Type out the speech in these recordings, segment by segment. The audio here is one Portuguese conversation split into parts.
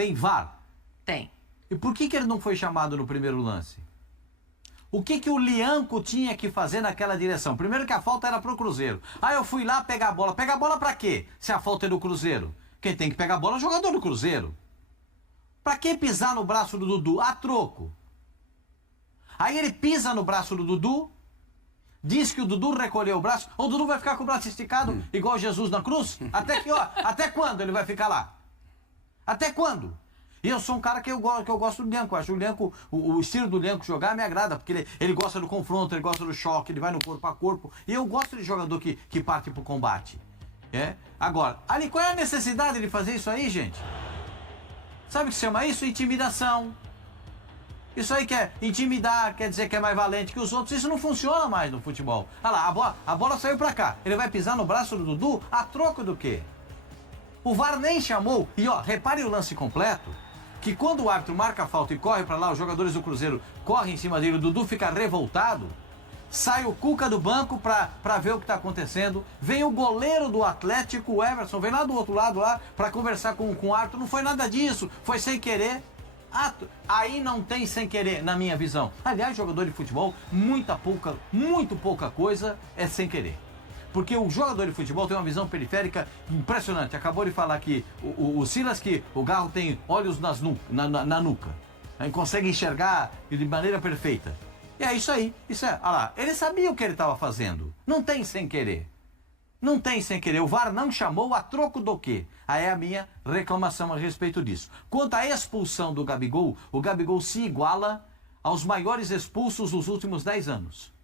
Tem VAR? Tem. E por que ele não foi chamado no primeiro lance? O que o Lianco tinha que fazer naquela direção? Primeiro que a falta era pro Cruzeiro. Aí eu fui lá pegar a bola. Pegar a bola pra quê? Se a falta é do Cruzeiro. Quem tem que pegar a bola é o jogador do Cruzeiro. Pra que pisar no braço do Dudu? A troco. Aí ele pisa no braço do Dudu, diz que o Dudu recolheu o braço. O Dudu vai ficar com o braço esticado igual Jesus na cruz? Até quando ele vai ficar lá? Até quando? E eu sou um cara que eu gosto do Lianco. Acho o Lianco, o estilo do Lianco jogar me agrada, porque ele gosta do confronto, ele gosta do choque, ele vai no corpo a corpo. E eu gosto de jogador que parte pro combate. Agora, ali, qual é a necessidade de fazer isso aí, gente? Sabe o que se chama isso? Intimidação. Isso aí quer intimidar, quer dizer que é mais valente que os outros. Isso não funciona mais no futebol. Olha lá, a bola saiu pra cá. Ele vai pisar no braço do Dudu a troco do quê? O VAR nem chamou. E ó, repare o lance completo. Que quando o árbitro marca a falta e corre pra lá, os jogadores do Cruzeiro correm em cima dele, o Dudu fica revoltado. Sai o Cuca do banco pra ver o que tá acontecendo. Vem o goleiro do Atlético, o Everson, vem lá do outro lado lá pra conversar com o árbitro. Não foi nada disso, foi sem querer. Aí não tem sem querer, na minha visão. Aliás, jogador de futebol, muito pouca coisa é sem querer. Porque o jogador de futebol tem uma visão periférica impressionante. Acabou de falar que o Silas, que o Garro tem olhos na nuca. Ele consegue enxergar de maneira perfeita. E é isso aí. Olha lá, ele sabia o que ele estava fazendo. Não tem sem querer. Não tem sem querer. O VAR não chamou a troco do quê? Aí é a minha reclamação a respeito disso. Quanto à expulsão do Gabigol, o Gabigol se iguala aos maiores expulsos dos últimos 10 anos.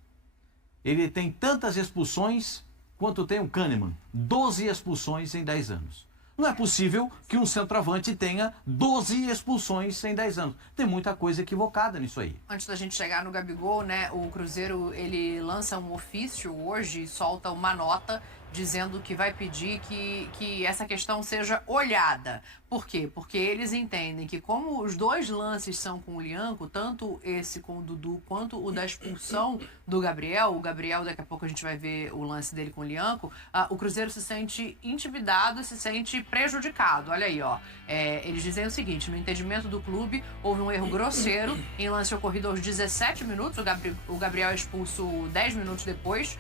Ele tem tantas expulsões quanto tem o Kahneman. 12 expulsões em 10 anos. Não é possível que um centroavante tenha 12 expulsões em 10 anos. Tem muita coisa equivocada nisso aí. Antes da gente chegar no Gabigol, né, o Cruzeiro, ele lança um ofício hoje e solta uma nota dizendo que vai pedir que essa questão seja olhada. Por quê? Porque eles entendem que como os dois lances são com o Lianco, tanto esse com o Dudu quanto o da expulsão do Gabriel, o Gabriel daqui a pouco a gente vai ver o lance dele com o Lianco, o Cruzeiro se sente intimidado e se sente prejudicado. Olha aí, ó. Eles dizem o seguinte: no entendimento do clube, houve um erro grosseiro em lance ocorrido aos 17 minutos, o Gabriel é expulso 10 minutos depois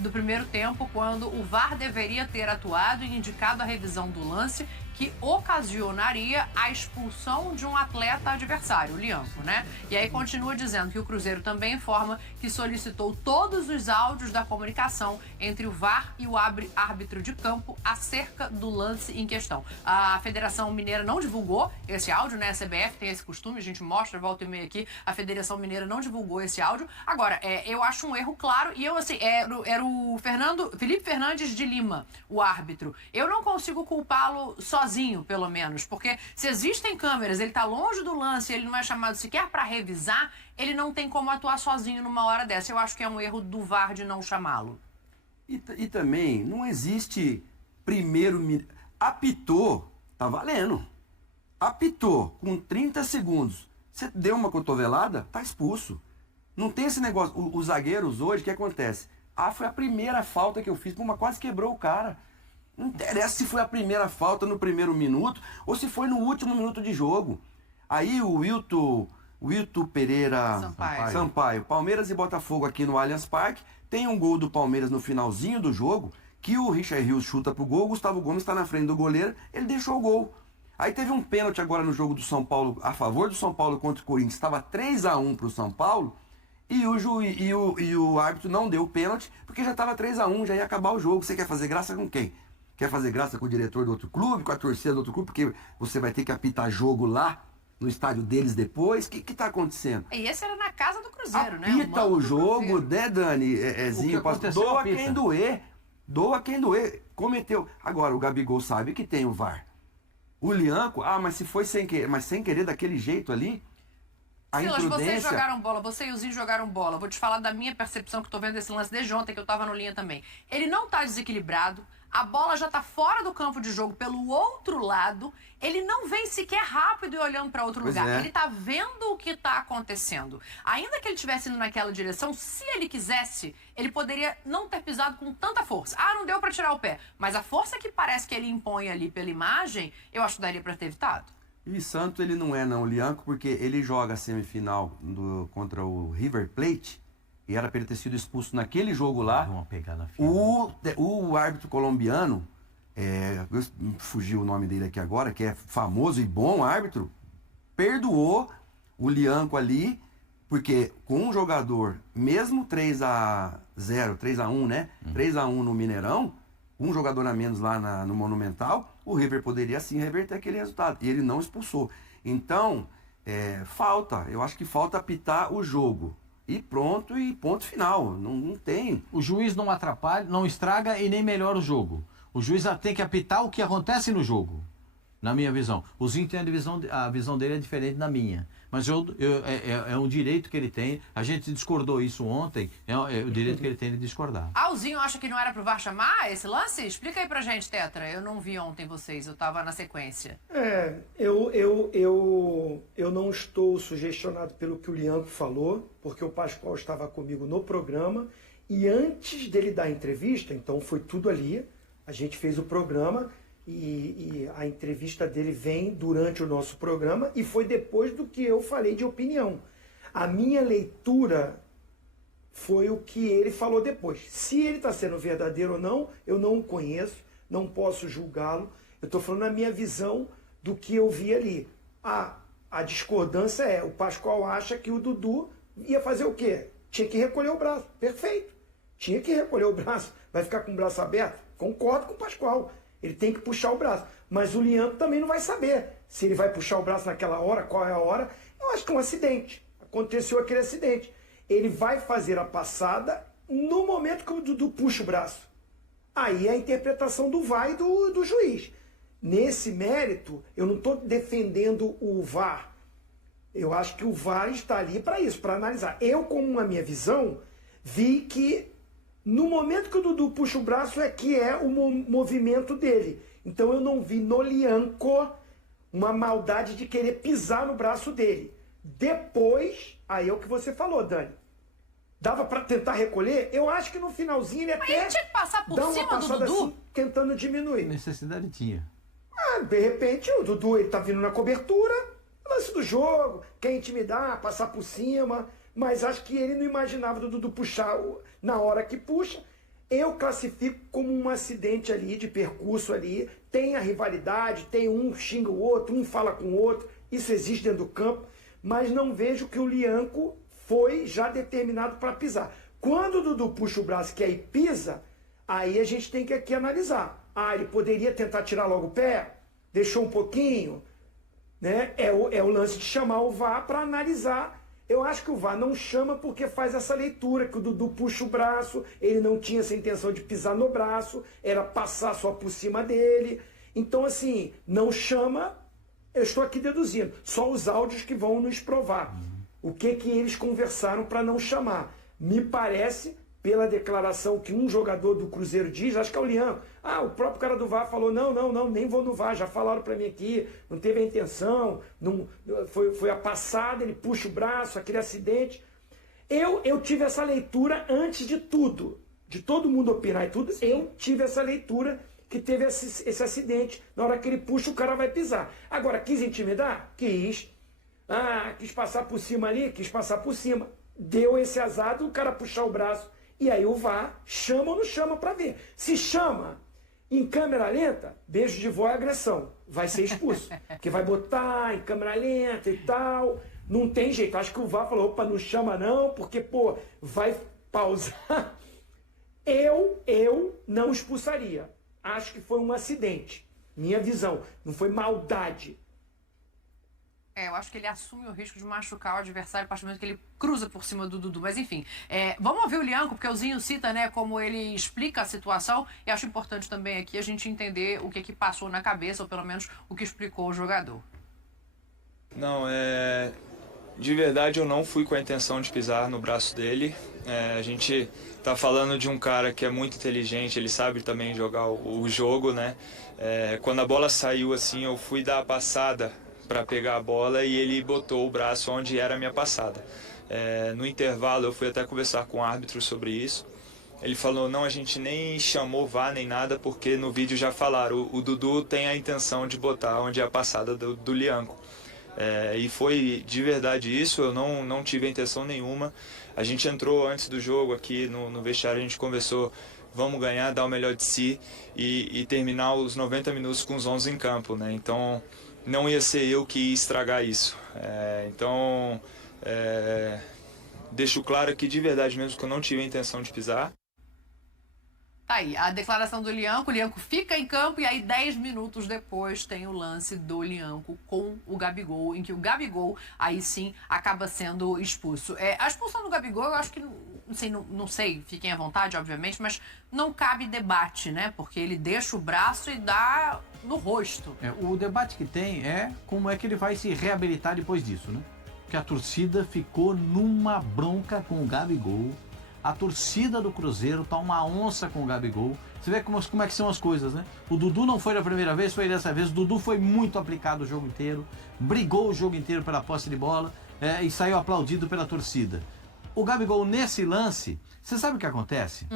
do primeiro tempo, quando o VAR deveria ter atuado e indicado a revisão do lance que ocasionaria a expulsão de um atleta adversário, o Lianco, né? E aí continua dizendo que o Cruzeiro também informa que solicitou todos os áudios da comunicação entre o VAR e o árbitro de campo acerca do lance em questão. A Federação Mineira não divulgou esse áudio, né? A CBF tem esse costume, a gente mostra, volta e meia aqui, a Federação Mineira não divulgou esse áudio. Agora, eu acho um erro claro, e eu, assim, era o Felipe Fernandes de Lima, o árbitro. Eu não consigo culpá-lo sozinho, pelo menos, porque se existem câmeras, ele tá longe do lance, ele não é chamado sequer para revisar, ele não tem como atuar sozinho numa hora dessa. Eu acho que é um erro do VAR de não chamá-lo. E também não existe primeiro... Apitou, tá valendo. Apitou com 30 segundos. Você deu uma cotovelada, tá expulso. Não tem esse negócio. Os zagueiros hoje, o que acontece? Foi a primeira falta que eu fiz, quase quebrou o cara. Não interessa se foi a primeira falta no primeiro minuto ou se foi no último minuto de jogo. Aí o Wilton Pereira Sampaio, Palmeiras e Botafogo aqui no Allianz Parque, tem um gol do Palmeiras no finalzinho do jogo, que o Richard Rios chuta pro gol, o Gustavo Gomes está na frente do goleiro, ele deixou o gol. Aí teve um pênalti agora no jogo do São Paulo, a favor do São Paulo contra o Corinthians, estava 3-1 pro São Paulo, e o árbitro não deu o pênalti, porque já estava 3-1, já ia acabar o jogo. Você quer fazer graça com quem? Quer fazer graça com o diretor do outro clube, com a torcida do outro clube, porque você vai ter que apitar jogo lá, no estádio deles depois? O que tá acontecendo? E esse era na casa do Cruzeiro, né? Apita o jogo, né, Dani? Doa quem doer. Doa quem doer. Cometeu. Agora, o Gabigol sabe que tem o VAR. O Lianco, mas se foi sem querer, mas sem querer daquele jeito ali, a Silas, imprudência... vocês jogaram bola, você e o Zinho jogaram bola. Vou te falar da minha percepção, que eu tô vendo esse lance desde ontem, que eu tava no linha também. Ele não tá desequilibrado, a bola já tá fora do campo de jogo pelo outro lado, ele não vem sequer rápido e olhando para outro lugar. Ele tá vendo o que tá acontecendo. Ainda que ele estivesse indo naquela direção, se ele quisesse, ele poderia não ter pisado com tanta força. Não deu para tirar o pé. Mas a força que parece que ele impõe ali pela imagem, eu acho que daria para ter evitado. E santo ele não é não, o Lianco, porque ele joga a semifinal contra o River Plate e era para ele ter sido expulso naquele jogo lá. Vamos pegar na final. O árbitro colombiano, fugiu o nome dele aqui agora, que é famoso e bom árbitro, perdoou o Lianco ali, porque com um jogador, mesmo 3-0, 3-1, né? 3-1 no Mineirão, um jogador a menos lá no Monumental, o River poderia sim reverter aquele resultado. E ele não expulsou. Então, eu acho que falta apitar o jogo. E pronto, e ponto final. Não tem. O juiz não atrapalha, não estraga e nem melhora o jogo. O juiz tem que apitar o que acontece no jogo, na minha visão. O Zinho tem a visão dele é diferente da minha. Mas é um direito que ele tem. A gente discordou isso ontem. É o direito que ele tem de discordar. O Zinho acha que não era pro VAR chamar esse lance? Explica aí pra gente, Tetra. Eu não vi ontem vocês, eu tava na sequência. Eu não estou sugestionado pelo que o Lianco falou, porque o Pascoal estava comigo no programa. E antes dele dar a entrevista, então foi tudo ali. A gente fez o programa e a entrevista dele vem durante o nosso programa e foi depois do que eu falei de opinião. A minha leitura foi o que ele falou depois. Se ele está sendo verdadeiro ou não, eu não o conheço, não posso julgá-lo. Eu estou falando a minha visão do que eu vi ali. A discordância o Pascoal acha que o Dudu ia fazer o quê? Tinha que recolher o braço. Perfeito. Tinha que recolher o braço. Vai ficar com o braço aberto? Concordo com o Pascoal. Ele tem que puxar o braço. Mas o Lianco também não vai saber se ele vai puxar o braço naquela hora, qual é a hora. Eu acho que é um acidente. Aconteceu aquele acidente. Ele vai fazer a passada no momento que o Dudu puxa o braço. Aí é a interpretação do VAR e do juiz. Nesse mérito, eu não estou defendendo o VAR. Eu acho que o VAR está ali para isso, para analisar. Eu, com a minha visão, vi que no momento que o Dudu puxa o braço que é o movimento dele. Então eu não vi no Lianco uma maldade de querer pisar no braço dele. Depois, aí é o que você falou, Dani. Dava para tentar recolher? Eu acho que no finalzinho ele até Ele tinha que passar por cima do Dudu? assim, tentando diminuir. Necessidade tinha. De repente o Dudu ele tá vindo na cobertura, lance do jogo, quer intimidar, passar por cima, mas acho que ele não imaginava do Dudu puxar na hora que puxa. Eu classifico como um acidente ali, de percurso ali, tem a rivalidade, tem um xinga o outro, um fala com o outro, isso existe dentro do campo, mas não vejo que o Lianco foi já determinado para pisar. Quando o Dudu puxa o braço que aí pisa, aí a gente tem que aqui analisar. Ele poderia tentar tirar logo o pé, deixou um pouquinho, né? É o lance de chamar o VAR para analisar. Eu acho que o VAR não chama porque faz essa leitura, que o Dudu puxa o braço, ele não tinha essa intenção de pisar no braço, era passar só por cima dele. Então, assim, não chama, eu estou aqui deduzindo, só os áudios que vão nos provar. O que eles conversaram para não chamar. Me parece, pela declaração que um jogador do Cruzeiro diz, acho que é o Lianco, o próprio cara do VAR falou, não, nem vou no VAR, já falaram para mim aqui, não teve a intenção, não, foi a passada, ele puxa o braço, aquele acidente. Eu tive essa leitura antes de tudo, de todo mundo opinar e tudo, eu tive essa leitura que teve esse acidente, na hora que ele puxa o cara vai pisar. Agora, quis intimidar? Quis. Quis passar por cima ali? Quis passar por cima. Deu esse azar do cara puxar o braço. E aí o VAR chama ou não chama para ver. Se chama em câmera lenta, beijo de vó é agressão. Vai ser expulso. Porque vai botar em câmera lenta e tal. Não tem jeito. Acho que o VAR falou, opa, não chama não, porque, vai pausar. Eu não expulsaria. Acho que foi um acidente. Minha visão. Não foi maldade. Eu acho que ele assume o risco de machucar o adversário a partir do momento que ele cruza por cima do Dudu. Mas enfim, vamos ouvir o Lianco, porque o Zinho cita, né, como ele explica a situação. E acho importante também aqui a gente entender o que passou na cabeça, ou pelo menos o que explicou o jogador. Não, de verdade eu não fui com a intenção de pisar no braço dele. A gente tá falando de um cara que é muito inteligente, ele sabe também jogar o jogo, né? Quando a bola saiu assim, eu fui dar a passada para pegar a bola e ele botou o braço onde era a minha passada. No intervalo eu fui até conversar com o árbitro sobre isso ele falou, não, a gente nem chamou VAR nem nada, porque no vídeo já falaram, o Dudu tem a intenção de botar onde é a passada do Lianco. E foi de verdade isso, eu não tive a intenção nenhuma. A gente entrou antes do jogo aqui no vestiário, a gente conversou, vamos ganhar, dar o melhor de si e terminar os 90 minutos com os 11 em campo, né? Então não ia ser eu que ia estragar isso. Deixo claro aqui de verdade mesmo que eu não tive a intenção de pisar. Tá aí, a declaração do Lianco, o Lianco fica em campo e aí 10 minutos depois tem o lance do Lianco com o Gabigol, em que o Gabigol aí sim acaba sendo expulso. A expulsão do Gabigol eu acho que, não sei, fiquem à vontade obviamente, mas não cabe debate, né? Porque ele deixa o braço e dá no rosto. O debate que tem é como é que ele vai se reabilitar depois disso, né? Porque a torcida ficou numa bronca com o Gabigol. A torcida do Cruzeiro tá uma onça com o Gabigol. Você vê como é que são as coisas, né? O Dudu não foi da primeira vez, foi dessa vez. O Dudu foi muito aplicado o jogo inteiro, brigou o jogo inteiro pela posse de bola e saiu aplaudido pela torcida. O Gabigol, nesse lance, você sabe o que acontece?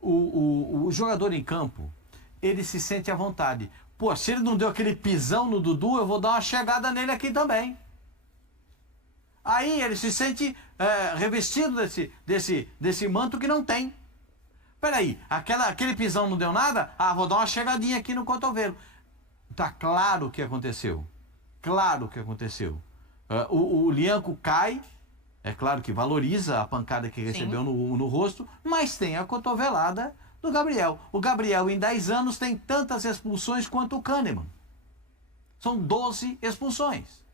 O jogador em campo, ele se sente à vontade. Pô, se ele não deu aquele pisão no Dudu, eu vou dar uma chegada nele aqui também. Aí ele se sente revestido desse manto que não tem. Peraí, aquele pisão não deu nada? Vou dar uma chegadinha aqui no cotovelo. Tá claro o que aconteceu. Claro o que aconteceu. O Lianco cai, é claro que valoriza a pancada que recebeu no rosto, mas tem a cotovelada do Gabriel. O Gabriel, em 10 anos, tem tantas expulsões quanto o Kahneman. São 12 expulsões.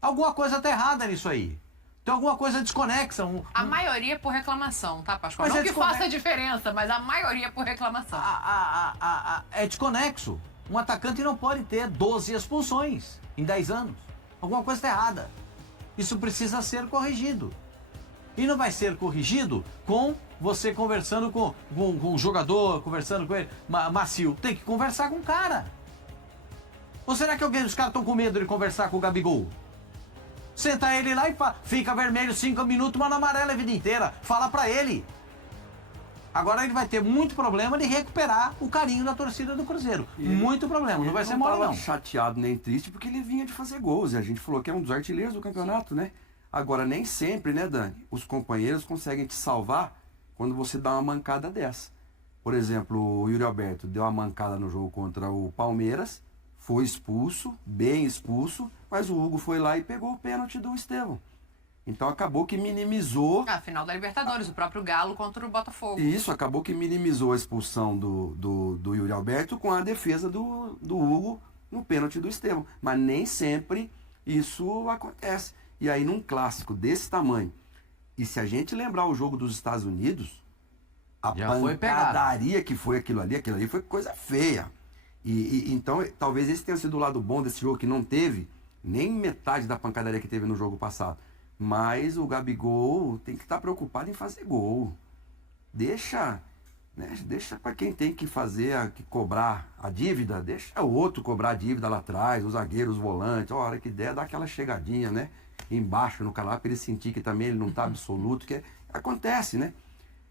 Alguma coisa tá errada nisso aí. Tem alguma coisa desconexa. A maioria é por reclamação, tá, Pascoal? Mas não que faça diferença, mas a maioria é por reclamação. É desconexo. Um atacante não pode ter 12 expulsões em 10 anos. Alguma coisa tá errada. Isso precisa ser corrigido. E não vai ser corrigido com você conversando com o jogador, conversando com ele, macio. Tem que conversar com o cara. Ou será que os caras estão com medo de conversar com o Gabigol? Senta ele lá e fica vermelho 5 minutos, mas não amarela a vida inteira. Fala pra ele. Agora ele vai ter muito problema de recuperar o carinho da torcida do Cruzeiro. Muito problema, não vai ser mole não. Chateado nem triste porque ele vinha de fazer gols. E a gente falou que é um dos artilheiros do campeonato, né? Agora, nem sempre, né, Dani? Os companheiros conseguem te salvar quando você dá uma mancada dessa. Por exemplo, o Yuri Alberto deu uma mancada no jogo contra o Palmeiras, foi expulso, bem expulso, mas o Hugo foi lá e pegou o pênalti do Estevão. Então acabou que minimizou... Final da Libertadores, o próprio Galo contra o Botafogo. Isso, acabou que minimizou a expulsão do Yuri Alberto com a defesa do Hugo no pênalti do Estevão. Mas nem sempre isso acontece. E aí num clássico desse tamanho, e se a gente lembrar o jogo dos Estados Unidos, a pancadaria que foi aquilo ali foi coisa feia. Então, talvez esse tenha sido o lado bom desse jogo, que não teve nem metade da pancadaria que teve no jogo passado. Mas o Gabigol tem que estar preocupado em fazer gol. Deixa para quem tem que fazer, que cobrar a dívida, deixa o outro cobrar a dívida lá atrás, os zagueiros, os volantes, a hora que der, dá aquela chegadinha, né? Embaixo no calor, para ele sentir que também ele não está absoluto, que acontece, né?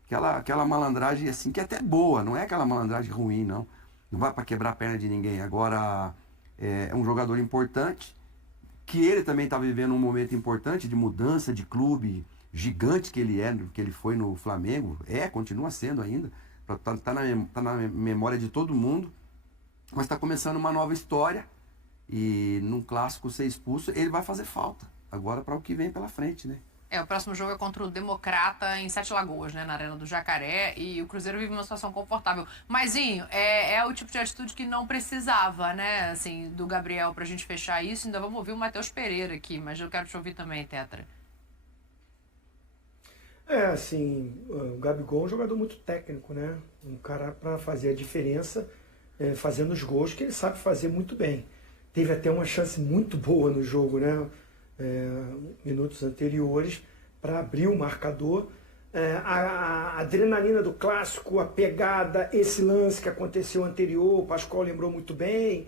Aquela malandragem assim, que é até boa, não é aquela malandragem ruim, não. Não vai para quebrar a perna de ninguém. Agora, é um jogador importante, que ele também está vivendo um momento importante de mudança de clube, gigante que ele foi no Flamengo, continua sendo ainda, tá na memória de todo mundo, mas está começando uma nova história, e num clássico ser expulso, ele vai fazer falta, agora para o que vem pela frente, né? O próximo jogo é contra o Democrata em Sete Lagoas, né, na Arena do Jacaré, e o Cruzeiro vive uma situação confortável. Mas, Zinho, é o tipo de atitude que não precisava, né, assim, do Gabriel pra gente fechar isso. Ainda vamos ouvir o Matheus Pereira aqui, mas eu quero te ouvir também, Tetra. O Gabigol é um jogador muito técnico, né, um cara pra fazer a diferença, fazendo os gols que ele sabe fazer muito bem. Teve até uma chance muito boa no jogo, né, minutos anteriores, para abrir o marcador. A adrenalina do clássico, a pegada, esse lance que aconteceu anterior, o Pascoal lembrou muito bem,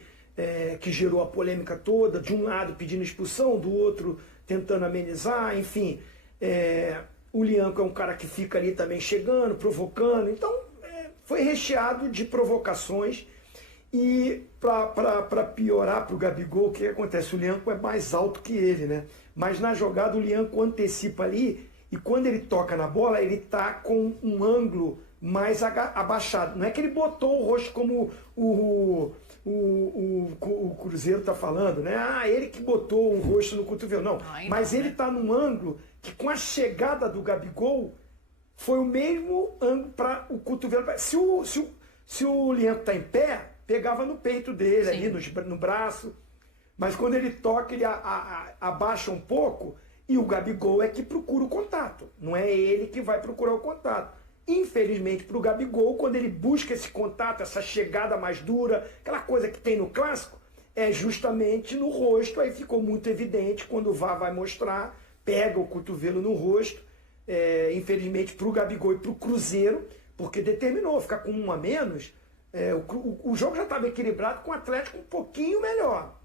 que gerou a polêmica toda, de um lado pedindo expulsão, do outro tentando amenizar, enfim. O Lianco é um cara que fica ali também chegando, provocando. Então, foi recheado de provocações. E para piorar para o Gabigol, o que acontece? O Lianco é mais alto que ele, né? Mas na jogada o Lianco antecipa ali e quando ele toca na bola, ele tá com um ângulo mais abaixado. Não é que ele botou o rosto como o Cruzeiro tá falando, né? Ah, ele que botou o rosto no cotovelo. Não, mas ele tá num ângulo que com a chegada do Gabigol foi o mesmo ângulo para o cotovelo. Se o Lianco tá em pé, pegava no peito dele, sim, ali no braço. Mas quando ele toca, ele abaixa um pouco e o Gabigol é que procura o contato. Não é ele que vai procurar o contato. Infelizmente para o Gabigol, quando ele busca esse contato, essa chegada mais dura, aquela coisa que tem no clássico, é justamente no rosto. Aí ficou muito evidente quando o VAR vai mostrar, pega o cotovelo no rosto. Infelizmente para o Gabigol e para o Cruzeiro, porque determinou ficar com um a menos. O jogo já estava equilibrado com o Atlético um pouquinho melhor.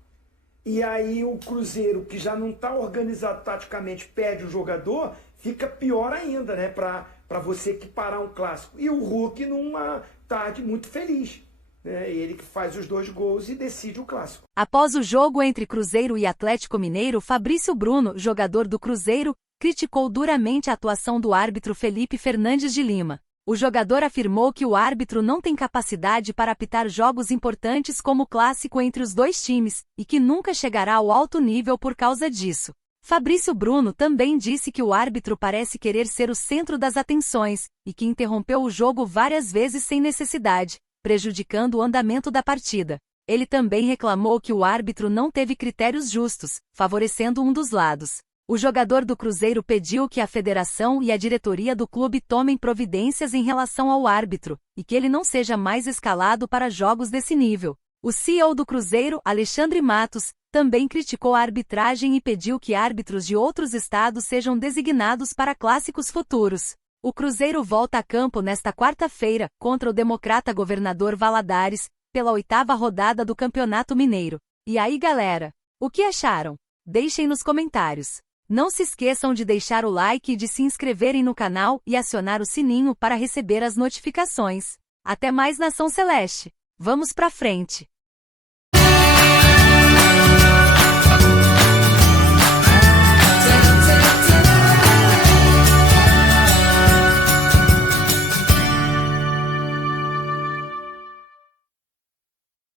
E aí o Cruzeiro, que já não está organizado taticamente, perde o jogador, fica pior ainda, né? Para você equiparar um clássico. E o Hulk numa tarde muito feliz. Né? Ele que faz os 2 gols e decide o clássico. Após o jogo entre Cruzeiro e Atlético Mineiro, Fabrício Bruno, jogador do Cruzeiro, criticou duramente a atuação do árbitro Felipe Fernandes de Lima. O jogador afirmou que o árbitro não tem capacidade para apitar jogos importantes como o clássico entre os 2 times, e que nunca chegará ao alto nível por causa disso. Fabrício Bruno também disse que o árbitro parece querer ser o centro das atenções, e que interrompeu o jogo várias vezes sem necessidade, prejudicando o andamento da partida. Ele também reclamou que o árbitro não teve critérios justos, favorecendo um dos lados. O jogador do Cruzeiro pediu que a federação e a diretoria do clube tomem providências em relação ao árbitro, e que ele não seja mais escalado para jogos desse nível. O CEO do Cruzeiro, Alexandre Matos, também criticou a arbitragem e pediu que árbitros de outros estados sejam designados para clássicos futuros. O Cruzeiro volta a campo nesta quarta-feira, contra o Democrata Governador Valadares, pela 8ª rodada do Campeonato Mineiro. E aí, galera? O que acharam? Deixem nos comentários. Não se esqueçam de deixar o like e de se inscreverem no canal e acionar o sininho para receber as notificações. Até mais, Nação Celeste! Vamos pra frente!